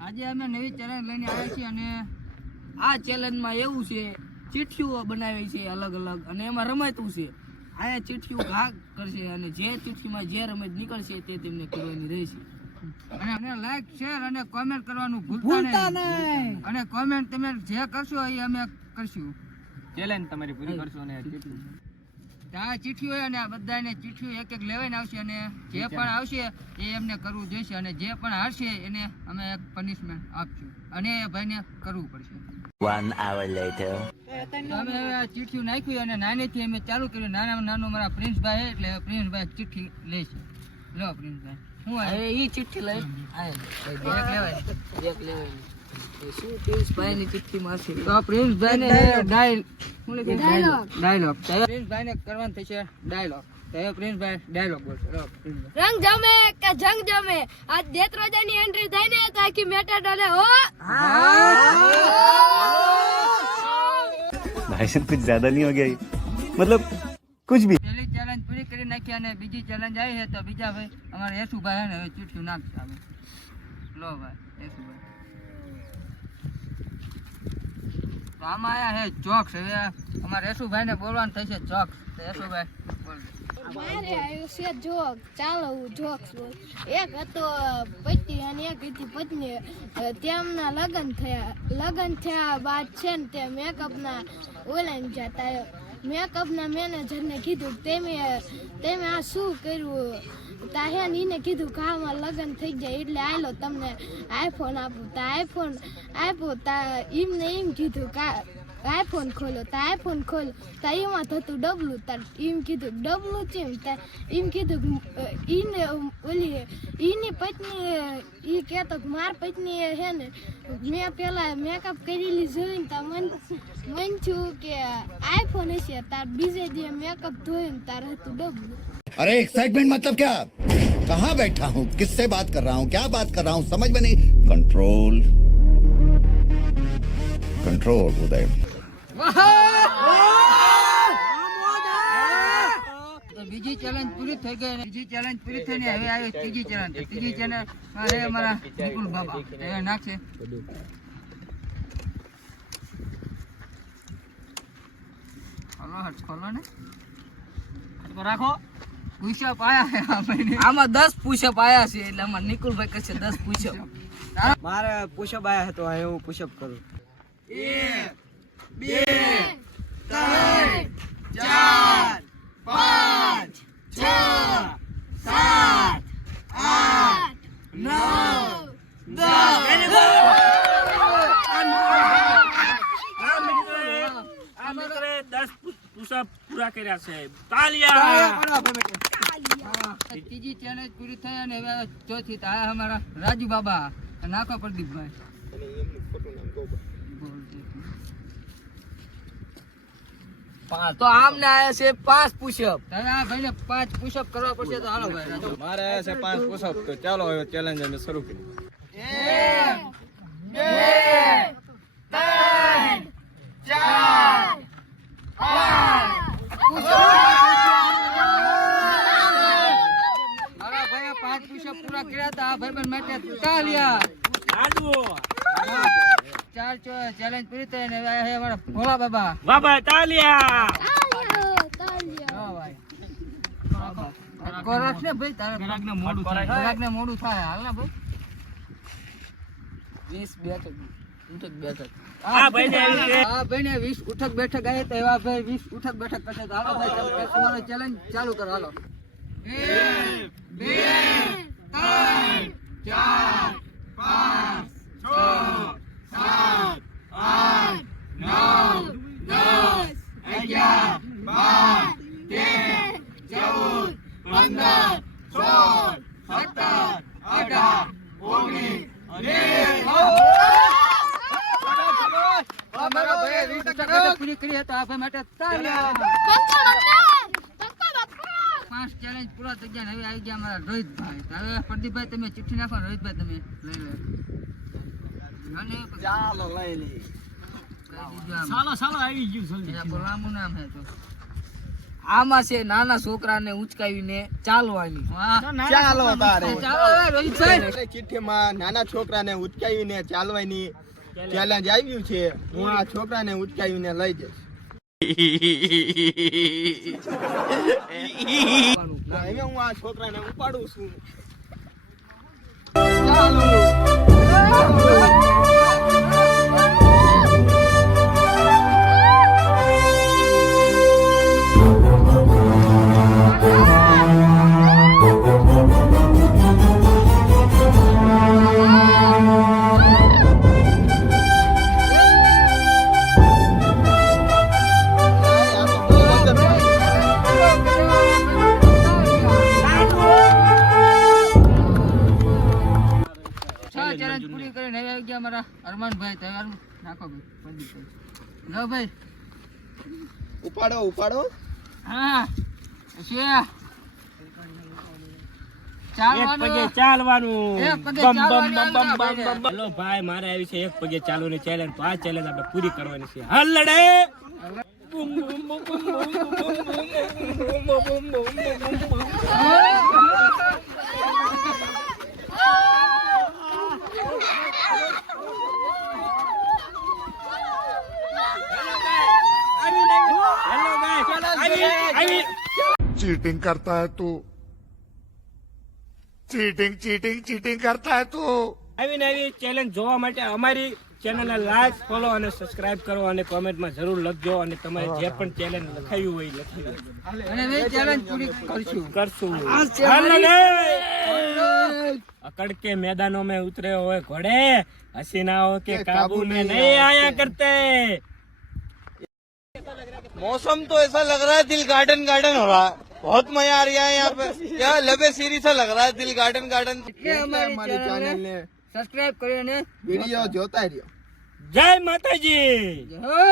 આજે અમે નવી ચેલેન્જ લઈને આવ્યા છીએ અને આ ચેલેન્જમાં એવું છે ચીઠીઓ બનાવી છે અલગ અલગ અને એમાં રમાતું છે. આ ચીઠીઓ ઘા કરશે અને જે ચીઠીમાં જે રમત નીકળશે તે તેમને કરવાની રહેશે. અને લાઈક શેર અને કોમેન્ટ કરવાનું ભૂલતા નહીં. અને કોમેન્ટ તમે જે કરશો એ અમે કરશું. ચેલેન્જ તમારી પૂરી કરશું અને આ ચીઠી હોય અને આ બધાને ચીઠીઓ એક એક લેવાઈને આવશે અને જે પણ આવશે એ એમને કરવું જોઈશે અને જે પણ હારશે એને અમે એક પનિશમેન્ટ આપશું અને એ ભાઈને કરવું પડશે. 1 hour later. અમે હવે આ ચીઠીઓ નાખી અને નાનેથી અમે ચાલુ કર્યું. નાનામાં નાનો મારા પ્રિન્સભાઈ એટલે પ્રિન્સભાઈ ચીઠી લેશે. લો પ્રિન્સભાઈ હું હવે એ ચીઠી લઈ શું પ્રિન્સભાઈની ચિઠ્ઠી મારશે તો પ્રિન્સભાઈને ડાયલોગ પ્રિન્સભાઈને કરવાનું થશે ડાયલોગ. તો પ્રિન્સભાઈ ડાયલોગ બોલશે. રંગ જમે કે જંગ જમે આ દેત્રોજાની એન્ટ્રી થાય ને તો આખી મેટર ડલે હો. भाई साहब कुछ ज्यादा नहीं हो गया ये? मतलब कुछ भी. પહેલી ચેલેન્જ પૂરી કરી નાખી અને બીજી ચેલેન્જ આવી છે તો બીજા ભાઈ અમારા યેસુભાઈ ને હવે ચીઠી નાખશે. લો ભાઈ યેસુભાઈ તો આમાં આયા હે જોક્સ. હવે અમારા યેસુભાઈ ને બોલવાનું થશે જોક્સ. તો યેસુભાઈ બોલ. મારે આવ્યું છે જોક. ચાલો હું જોક્સ બોલ. એક હતો પતિ અને એક હતી પત્ની. તેમના લગ્ન થયા બાદ છે ને તે મેકઅપના ઓલાઈને જતા મેકઅપના મેનેજરને કીધું તમે આ શું કર્યું. તાહેન એને કીધું કે આમાં લગ્ન થઈ જાય એટલે આલો તમને આઈફોન આપું. તા આઈફોન આપ્યો. તા એમને એમ કીધું કે આઈફોન ખોલો. તા આઈફોન ખોલો. તા એમાં થતું ડબલું. તાર એમ કીધું ડબલું ચેમ. તા એમ કીધું એને ઓલી એની પત્ની એ કહેતો કે માર પત્ની છે ને મેં પેલા મેકઅપ કરેલી જોઈને તા મન થયું કે આઈફોન હશે. તાર બીજે જે મેકઅપ ધોઈને તાર હતું ડબલું. अरे एक्साइटमेंट मतलब क्या? कहाँ बैठा हूँ, किससे बात कर रहा हूँ, क्या बात कर रहा हूँ, समझ में नहीं. कंट्रोल कंट्रोल उदय. બીજી ચેલેન્જ પૂરી થઈ ગઈ. બીજી ચેલેન્જ પૂરી થઈને હવે આવી ત્રીજી ચેલેન્જ. ત્રીજી ચેલેન્જ મારે અમારા નિકુલ બાબા એ નાખશે. ખોલો ને રાખો. પુશઅપ આયા છે આમાં 10 પુશઅપ આયા છે એટલે અમાર નિકુલભાઈ કરશે 10 પુશઅપ. મારે પુશઅપ આયા તો હું પુશઅપ કરું. 1 2 3 4 5 6 7 8 9 પુશઅપ પૂરા કર્યા છે. તાલિયા. ત્રીજી ચેલેન્જ પૂરી થઈ અને હવે ચોથી તો આયા અમારા રાજુ બાબા. નાખો પ્રદીપભાઈ. તો આમને આયા છે 5 પુશઅપ. હવે આ ભાઈને 5 પુશઅપ કરવા પડશે. તો હાલો ભાઈ રાજુ. મારે આયા છે 5 પુશઅપ. તો ચાલો હવે ચેલેન્જ અમે શરૂ કરીએ. 1 2 3 4 5 પુશઅપ પૂરા કર્યા હતા. આ ભાઈબંધ માટે તાલિયા. ચાર ચેલેન્જ પૂરી થઈ અને હવે અમારા ભોલા બાબા. બાબા તાલિયા. કોરસ ને ભાઈ તારે ગ્રાહકને મોડું થાય. હાલ ને ભાઈ 20 બેઠક. આ ભાઈને 20 ઉઠક બેઠક આવી તો એવા ભાઈ 20 ઉઠક બેઠક કરશે. તો હાલો ભાઈ તમારો ચેલેન્જ ચાલુ કરો. હાલો 1 2 3 4 5 6 7 8 9 10 11 12 13 14 15 16 17 18 પૂરી કરી તો આ ભાઈ માટે તાલિયા. 5 ચેલેન્જ પૂરા થઈ ગયા. હવે આવી ગયા અમારા રોહિતભાઈ. હવે પ્રદીપભાઈ તમે ચિઠ્ઠી નાખો. રોહિતભાઈ તમે લઈ લો. ચાલો લઈ લે. સાલો આવી ગયું. બોલામું નામ હે તો આમાં છે નાના છોકરાને ઉચકાવીને ચાલવાની. ચાલો તારે ચાલો હવે રોહિતભાઈ. ચિઠ્ઠીમાં નાના છોકરાને ઉચકાવીને ચાલવાની ચેલેન્જ આવ્યું છે. હું આ છોકરાને ઉચકાવીને લઈ જઈશ. હવે હું આ છોકરાને ઉપાડું છું. ચેલેન્જ પૂરી કરીને હવે આવી ગયા મારા અરમાનભાઈ. તૈયાર નાખો ભાઈ. લો ભાઈ. ઉપાડો ઉપાડો. હા છે ચાલવાનું એક પગે બમ બમ ચાલવાની બમ બમ આવી બમ બમ. હેલો ભાઈ, મારે આવી છે એક પગે ચાલવાની ચેલેન્જ. તો આ ચેલેન્જ આપણે પૂરી કરવાની છે. હાલ લડે. બુમ બુમ બુમ બુમ બુમ બુમ બુમ બુમ બુમ બુમ. चीटिंग करता है तू चीटिंग चीटिंग चीटिंग करता है तू આવી નવી ચેલેન્જ જોવા માટે અમારી ચેનલને લાઈક, ફોલો અને સબસ્ક્રાઇબ કરો અને કોમેન્ટમાં જરૂર લખજો. અને તમારે જે પણ ચેલેન્જ લખાયું હોય લખી દો. અને હવે ચેલેન્જ પૂરી કરશું. अकड़ के मैदानों में उतरे हुए घोड़े हसीनाओं के काबू में नहीं आया करते. मौसम तो ऐसा लग रहा है दिल गार्डन गार्डन हो रहा है. बहुत मजा आ रहा है यहाँ पे. क्या लबे सीरी सा लग रहा है दिल गार्डन गार्डन. અમારી ચેનલને સબસ્ક્રાઇબ કરીને વિડીયો જોતા રહ્યો. जय माता जी. જય